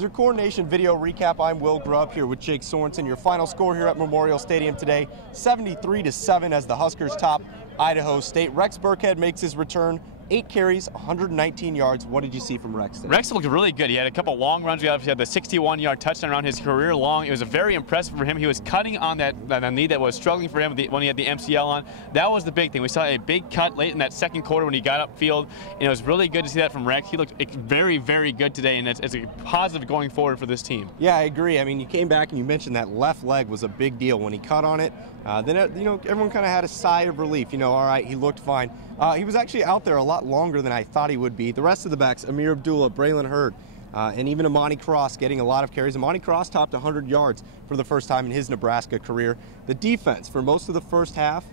With your CornNation video recap, I'm Will Grubb here with Jake Sorensen. Your final score here at Memorial Stadium today, 73-7 as the Huskers top Idaho State. Rex Burkhead makes his return. 8 carries, 119 yards. What did you see from Rex today? Rex looked really good. He had a couple long runs. He obviously had the 61-yard touchdown around his career long. It was very impressive for him. He was cutting on that knee that was struggling for him when he had the MCL on. That was the big thing. We saw a big cut late in that second quarter when he got upfield, and it was really good to see that from Rex. He looked very, very good today, and it's a positive going forward for this team. Yeah, I agree. I mean, you came back and you mentioned that left leg was a big deal when he cut on it. Then everyone kind of had a sigh of relief. All right, he looked fine. He was actually out there a lot longer than I thought he would be. The rest of the backs, Amir Abdullah, Braylon Hurd, and even Amani Cross getting a lot of carries. Amani Cross topped 100 yards for the first time in his Nebraska career. The defense, for most of the first half,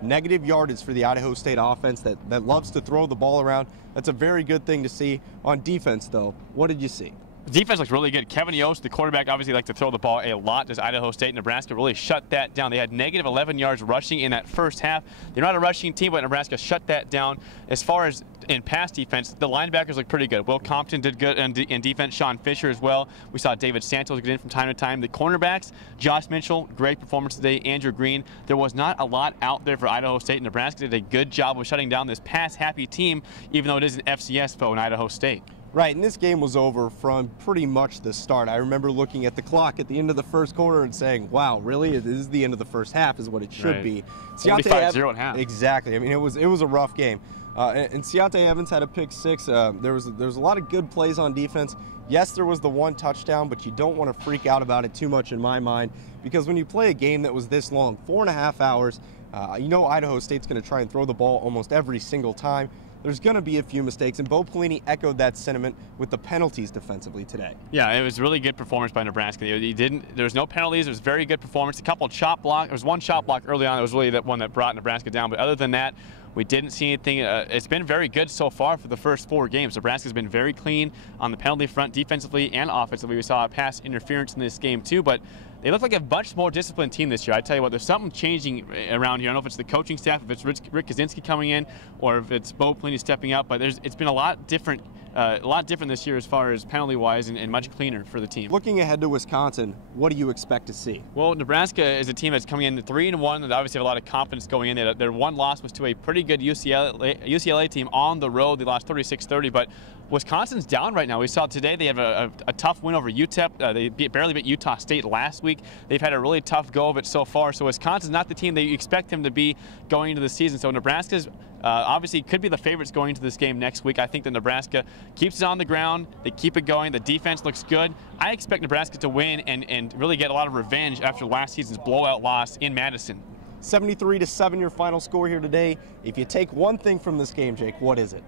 negative yardage for the Idaho State offense that loves to throw the ball around. That's a very good thing to see. On defense, though, what did you see? The defense looks really good. Kevin Yost, the quarterback, obviously likes to throw the ball a lot. Does Idaho State? Nebraska really shut that down. They had negative 11 yards rushing in that first half. They're not a rushing team, but Nebraska shut that down. As far as in pass defense, the linebackers look pretty good. Will Compton did good in defense. Sean Fisher as well. We saw David Santos get in from time to time. The cornerbacks, Josh Mitchell, great performance today. Andrew Green. There was not a lot out there for Idaho State. Nebraska did a good job of shutting down this pass-happy team, even though it is an FCS foe in Idaho State. Right, and this game was over from pretty much the start. I remember looking at the clock at the end of the first quarter and saying, wow, really? This is the end of the first half is what it should be. Only 5-0 at half. Exactly. I mean, it was a rough game. And Ciante Evans had a pick six. There was a lot of good plays on defense. Yes, there was the one touchdown, but you don't want to freak out about it too much in my mind, because when you play a game that was this long, 4.5 hours, Idaho State's going to try and throw the ball almost every single time. There's going to be a few mistakes, and Bo Pelini echoed that sentiment with the penalties defensively today. Yeah, it was really good performance by Nebraska. There was no penalties. It was very good performance. A couple of chop blocks. There was one chop block early on that was really that one that brought Nebraska down. But other than that, we didn't see anything. It's been very good so far for the first 4 games. Nebraska's been very clean on the penalty front, defensively and offensively. We saw a pass interference in this game too, but they look like a much more disciplined team this year. I tell you what, there's something changing around here. I don't know if it's the coaching staff, if it's Rick Kaczynski coming in, or if it's Bo Pelini stepping up. But it's been a lot different this year as far as penalty-wise, and much cleaner for the team. Looking ahead to Wisconsin, what do you expect to see? Well, Nebraska is a team that's coming in 3-1, and obviously have a lot of confidence going in. Their one loss was to a pretty good UCLA team on the road. They lost 36-30, but Wisconsin's down right now. We saw today they have a tough win over UTEP. They barely beat Utah State last week. They've had a really tough go of it so far. So Wisconsin's not the team that you expect them to be going into the season. So Nebraska's obviously could be the favorites going into this game next week. I think that Nebraska keeps it on the ground. They keep it going. The defense looks good. I expect Nebraska to win and really get a lot of revenge after last season's blowout loss in Madison. 73-7 your final score here today. If you take one thing from this game, Jake, what is it?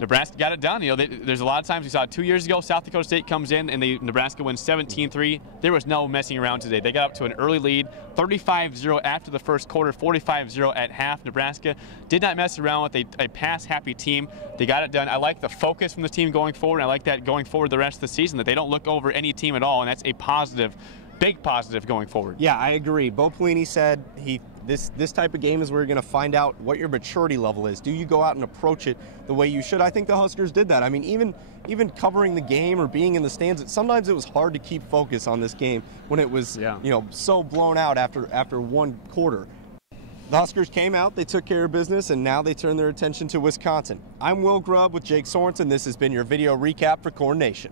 Nebraska got it done. There's a lot of times we saw 2 years ago, South Dakota State comes in and Nebraska wins 17-3. There was no messing around today. They got up to an early lead, 35-0 after the first quarter, 45-0 at half. Nebraska did not mess around with a pass-happy team. They got it done. I like the focus from the team going forward. I like that going forward the rest of the season, that they don't look over any team at all, and that's a positive, big positive going forward. Yeah, I agree. Bo Pelini said this type of game is where you're going to find out what your maturity level is. Do you go out and approach it the way you should? I think the Huskers did that. I mean, even covering the game or being in the stands, sometimes it was hard to keep focus on this game when it was so blown out after one quarter. The Huskers came out, they took care of business, and now they turn their attention to Wisconsin. I'm Will Grubb with Jake Sorensen. This has been your video recap for CornNation.